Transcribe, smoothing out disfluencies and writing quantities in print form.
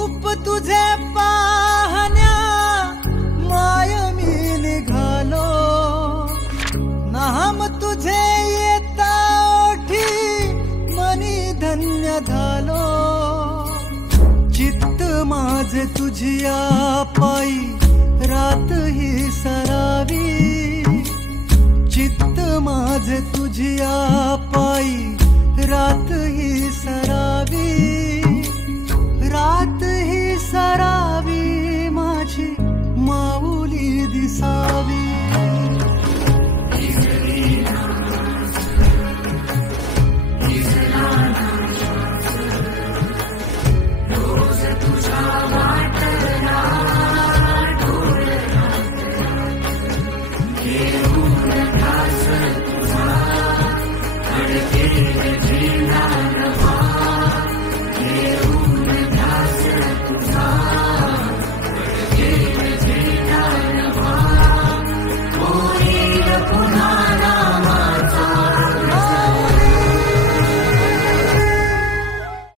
रूप तुझे पाहण्या माय मी निघालो, नाम तुझे येता ओठी मनी धन्य झालो। चित्त माझे तुझिया पायी रात ही सरावी, चित्त माझे तुझिया पायी रात ही सरावी।